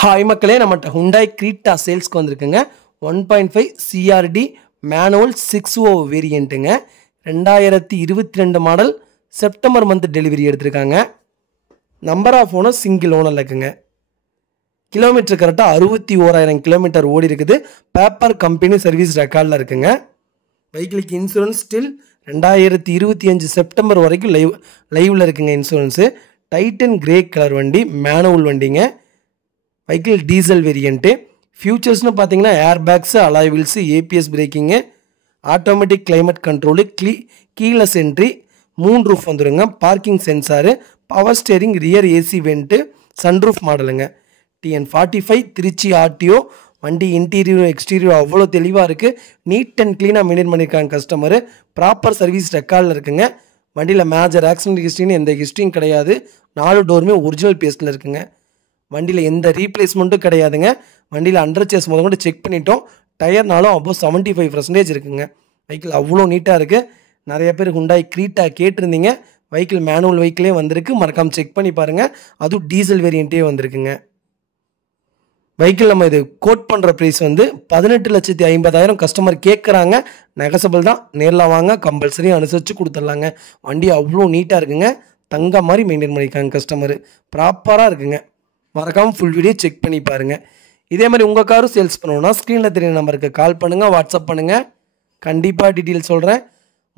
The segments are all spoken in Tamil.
ஹாய் மக்களே, நம்மகிட்ட ஹுண்டாய் கிரீட்டா சேல்ஸ்க்கு வந்திருக்குங்க. 1.5 CRD manual 6O வேரியண்ட்டுங்க. 2022 model, September month delivery எடுத்திருக்காங்க. நம்பர் ஆஃப் ஓனர் சிங்கிள் ஓனரில் இருக்குங்க. கிலோமீட்டர் கரெக்டாக 61,000 கிலோமீட்டர் ஓடி இருக்குது. பேப்பர் கம்பெனி சர்வீஸ் ரெக்கார்டில் இருக்குங்க. வெஹிக்கிளுக்கு இன்சூரன்ஸ் ஸ்டில் 2025 செப்டம்பர் வரைக்கும் லைவில் இருக்குங்க. இன்சூரன்ஸு டைட்டன் கிரே கலர் வண்டி, மேனுவல் வண்டிங்க. Vehicle diesel variant. ஃபியூச்சர்ஸ்னு பார்த்தீங்கன்னா air bags, alloy wheels, ABS braking, automatic climate control, keyless entry, 3 roof வந்துடுங்க. Parking sensor, power steering, rear AC vent, sunroof மாடலுங்க. TN45 Trichy RTO. வண்டி இன்டீரியர் எக்ஸ்டீரியர் அவ்வளோ தெளிவாக இருக்குது. நீட் அண்ட் க்ளீனாக மெயின்டைன் பண்ணியிருக்காங்க கஸ்டமரு. ப்ராப்பர் சர்வீஸ் ரெக்கார்டில் இருக்குங்க. வண்டியில் மேஜர் ஆக்சிடென்ட் ஹிஸ்ட்ரின்னு எந்த ஹிஸ்ட்ரியும் கிடையாது. 4 டோருமே ஒரிஜினல் பேஸில் இருக்குங்க. வண்டியில் எந்த ரீப்ளேஸ்மெண்ட்டும் கிடையாதுங்க. வண்டியில் அண்டர் சேஸ் முதல் கொண்டு செக் பண்ணிட்டோம். டயர்னாலும் அபோவ் 75% இருக்குங்க. வெஹிக்கிள் அவ்வளோ நீட்டாக இருக்குது. நிறைய பேர் ஹுண்டாய் கிரீட்டா கேட்டிருந்தீங்க. வெஹிக்கிள் மேனுவல் வெஹிக்கிளே வந்திருக்கு. மறக்காமல் செக் பண்ணி பாருங்கள். அதுவும் டீசல் வேரியண்ட்டே வந்திருக்குங்க. வெஹிக்கிள் நம்ம இது கோட் பண்ணுற ப்ரைஸ் வந்து 18,50,000 கஸ்டமர் கேட்குறாங்க. நெகசபிள் தான். நேரில் வாங்க, கம்பல்சரி அனுசரித்து கொடுத்துட்லாங்க. வண்டி அவ்வளோ நீட்டாக இருக்குங்க. தங்க மாதிரி மெயின்டைன் பண்ணியிருக்காங்க கஸ்டமரு. ப்ராப்பராக இருக்குங்க. மறக்காமல் ஃபுல் வீடியோ செக் பண்ணி பாருங்கள். இதே மாதிரி உங்கள் காரும் சேல்ஸ் பண்ணணுன்னா ஸ்க்ரீனில் தெரிய நம்பருக்கு கால் பண்ணுங்கள், வாட்ஸ்அப் பண்ணுங்கள். கண்டிப்பாக டீட்டெயில் சொல்கிறேன்.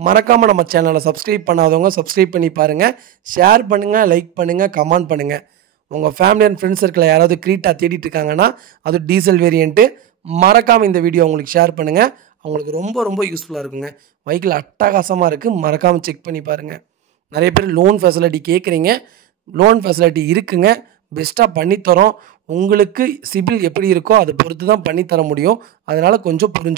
மறக்காமல் நம்ம சேனலை சப்ஸ்கிரைப் பண்ணாதவங்க சப்ஸ்கிரைப் பண்ணி பாருங்கள். ஷேர் பண்ணுங்கள், லைக் பண்ணுங்கள், கமெண்ட் பண்ணுங்கள். உங்கள் ஃபேமிலி அண்ட் ஃப்ரெண்ட்ஸ் சர்க்கிளில் யாராவது கிரீட்டா தேடிட்டு இருக்காங்கன்னா அது டீசல் வேரியண்ட்டு. மறக்காமல் இந்த வீடியோ அவங்களுக்கு ஷேர் பண்ணுங்கள். அவங்களுக்கு ரொம்ப ரொம்ப யூஸ்ஃபுல்லாக இருக்குங்க. வெஹிக்கிள் அட்டகாசமாக இருக்குது. மறக்காமல் செக் பண்ணி பாருங்கள். நிறைய பேர் லோன் ஃபெசிலிட்டி கேட்குறீங்க. லோன் ஃபெசிலிட்டி இருக்குங்க. பெஸ்ட்டாக பண்ணித்தரோம். உங்களுக்கு சிபில் எப்படி இருக்கோ அதை பொறுத்து தான் பண்ணித்தர முடியும். அதனால் கொஞ்சம் புரிஞ்சு